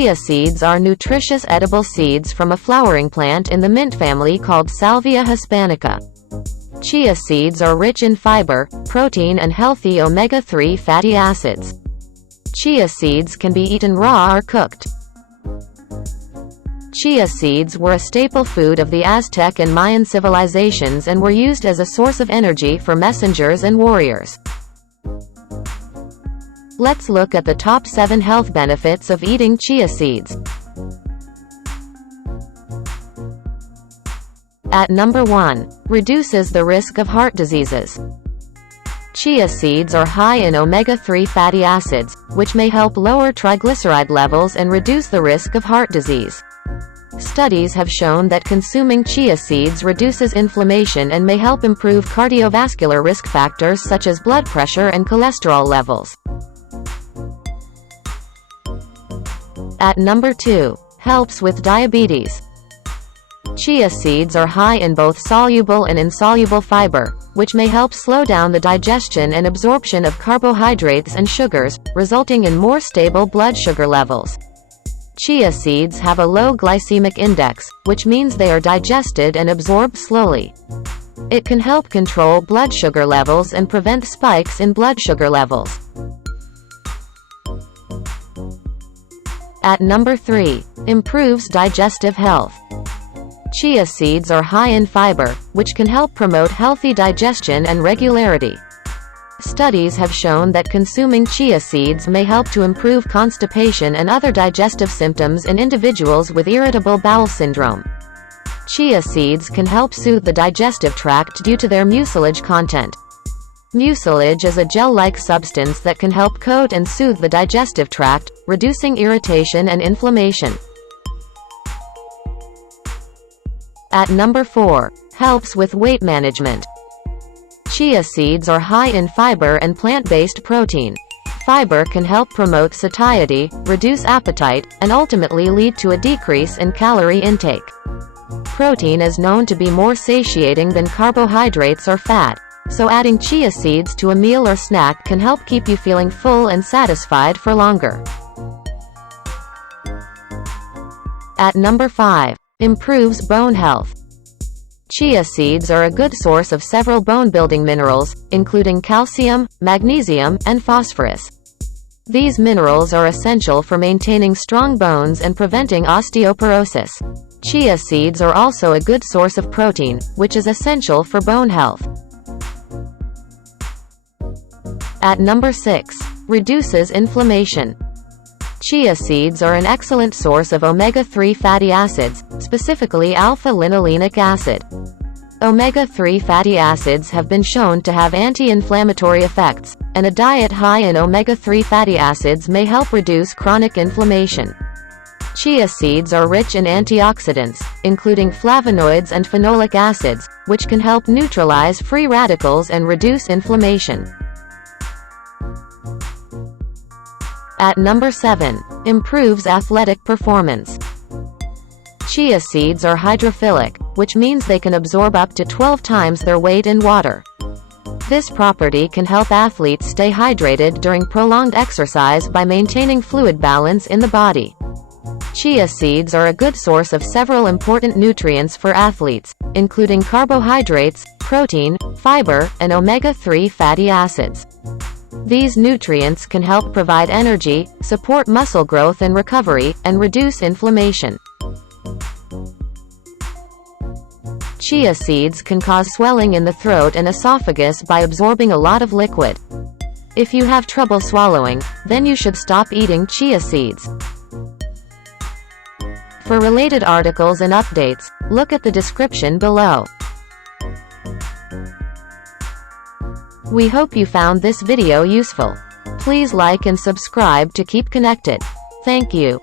Chia seeds are nutritious edible seeds from a flowering plant in the mint family called Salvia hispanica. Chia seeds are rich in fiber, protein and healthy omega-3 fatty acids. Chia seeds can be eaten raw or cooked. Chia seeds were a staple food of the Aztec and Mayan civilizations and were used as a source of energy for messengers and warriors. Let's look at the top 7 health benefits of eating chia seeds. At number 1. Reduces the risk of heart diseases. Chia seeds are high in omega-3 fatty acids, which may help lower triglyceride levels and reduce the risk of heart disease. Studies have shown that consuming chia seeds reduces inflammation and may help improve cardiovascular risk factors such as blood pressure and cholesterol levels. At number 2. Helps with diabetes. Chia seeds are high in both soluble and insoluble fiber, which may help slow down the digestion and absorption of carbohydrates and sugars, resulting in more stable blood sugar levels. Chia seeds have a low glycemic index, which means they are digested and absorbed slowly. It can help control blood sugar levels and prevent spikes in blood sugar levels. At number 3. Improves digestive health. Chia seeds are high in fiber, which can help promote healthy digestion and regularity. Studies have shown that consuming chia seeds may help to improve constipation and other digestive symptoms in individuals with irritable bowel syndrome. Chia seeds can help soothe the digestive tract due to their mucilage content. Mucilage is a gel-like substance that can help coat and soothe the digestive tract, reducing irritation and inflammation. At number 4. Helps with weight management. Chia seeds are high in fiber and plant-based protein. Fiber can help promote satiety, reduce appetite, and ultimately lead to a decrease in calorie intake. Protein is known to be more satiating than carbohydrates or fat, so adding chia seeds to a meal or snack can help keep you feeling full and satisfied for longer. At number 5. Improves bone health. Chia seeds are a good source of several bone-building minerals, including calcium, magnesium, and phosphorus. These minerals are essential for maintaining strong bones and preventing osteoporosis. Chia seeds are also a good source of protein, which is essential for bone health. At number 6. Reduces inflammation. Chia seeds are an excellent source of omega-3 fatty acids, specifically alpha-linolenic acid. Omega-3 fatty acids have been shown to have anti-inflammatory effects, and a diet high in omega-3 fatty acids may help reduce chronic inflammation. Chia seeds are rich in antioxidants, including flavonoids and phenolic acids, which can help neutralize free radicals and reduce inflammation. At number 7. Improves athletic performance. Chia seeds are hydrophilic, which means they can absorb up to 12 times their weight in water. This property can help athletes stay hydrated during prolonged exercise by maintaining fluid balance in the body. Chia seeds are a good source of several important nutrients for athletes, including carbohydrates, protein, fiber, and omega-3 fatty acids. These nutrients can help provide energy, support muscle growth and recovery, and reduce inflammation. Chia seeds can cause swelling in the throat and esophagus by absorbing a lot of liquid. If you have trouble swallowing, then you should stop eating chia seeds. For related articles and updates, look at the description below. We hope you found this video useful. Please like and subscribe to keep connected. Thank you.